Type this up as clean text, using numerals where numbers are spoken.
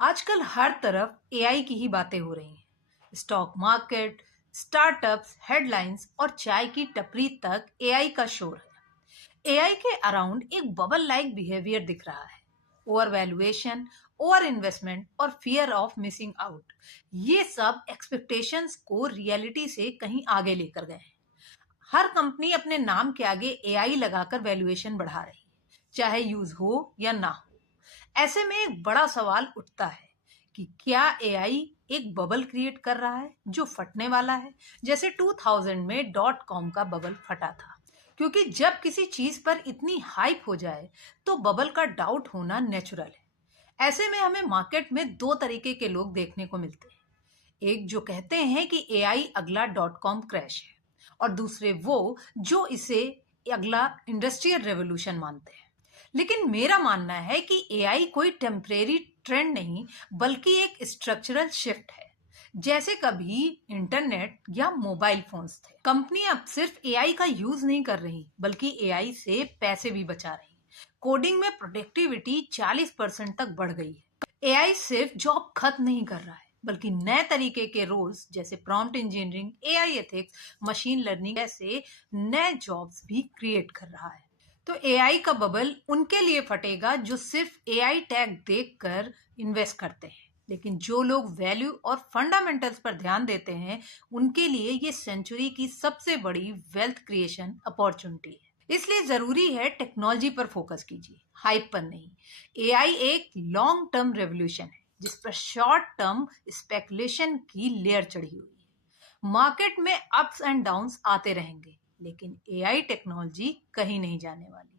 आजकल हर तरफ एआई की ही बातें हो रही हैं। स्टॉक मार्केट, स्टार्टअप्स, हेडलाइंस और चाय की टपरी तक एआई का शोर है। एआई के अराउंड एक बबल लाइक बिहेवियर दिख रहा है। ओवर वैल्यूएशन, ओवर इन्वेस्टमेंट और फियर ऑफ मिसिंग आउट, ये सब एक्सपेक्टेशंस को रियलिटी से कहीं आगे लेकर गए हैं। हर कंपनी अपने नाम के आगे एआई लगाकर वैल्यूएशन बढ़ा रही है, चाहे यूज हो या ना हो। ऐसे में एक बड़ा सवाल उठता है कि क्या एआई एक बबल क्रिएट कर रहा है जो फटने वाला है, जैसे 2000 में डॉट कॉम का बबल फटा था। क्योंकि जब किसी चीज पर इतनी हाइप हो जाए तो बबल का डाउट होना नेचुरल है। ऐसे में हमें मार्केट में दो तरीके के लोग देखने को मिलते हैं। एक जो कहते हैं कि एआई अगला डॉट कॉम क्रैश है, और दूसरे वो जो इसे अगला इंडस्ट्रियल रेवोल्यूशन मानते हैं। लेकिन मेरा मानना है कि एआई कोई टेम्परेरी ट्रेंड नहीं, बल्कि एक स्ट्रक्चरल शिफ्ट है। जैसे कभी इंटरनेट या मोबाइल फोन्स थे, कंपनी अब सिर्फ एआई का यूज नहीं कर रही, बल्कि एआई से पैसे भी बचा रही। कोडिंग में प्रोडक्टिविटी 40% तक बढ़ गई है। एआई सिर्फ जॉब खत्म नहीं कर रहा है, बल्कि नए तरीके के रोल्स जैसे prompt engineering, AI ethics, machine learning जैसे नए जॉब्स भी क्रिएट कर रहा है। तो एआई का बबल उनके लिए फटेगा जो सिर्फ एआई टैग देखकर इन्वेस्ट करते हैं। लेकिन जो लोग वैल्यू और फंडामेंटल्स पर ध्यान देते हैं, उनके लिए ये सेंचुरी की सबसे बड़ी वेल्थ क्रिएशन अपॉर्चुनिटी है। इसलिए जरूरी है टेक्नोलॉजी पर फोकस कीजिए, हाइप पर नहीं। एआई एक लॉन्ग टर्म रेवोल्यूशन है जिस पर शॉर्ट टर्म स्पेकुलेशन की लेयर चढ़ी हुई है। मार्केट में अप्स एंड डाउन्स आते रहेंगे, लेकिन एआई टेक्नोलॉजी कहीं नहीं जाने वाली।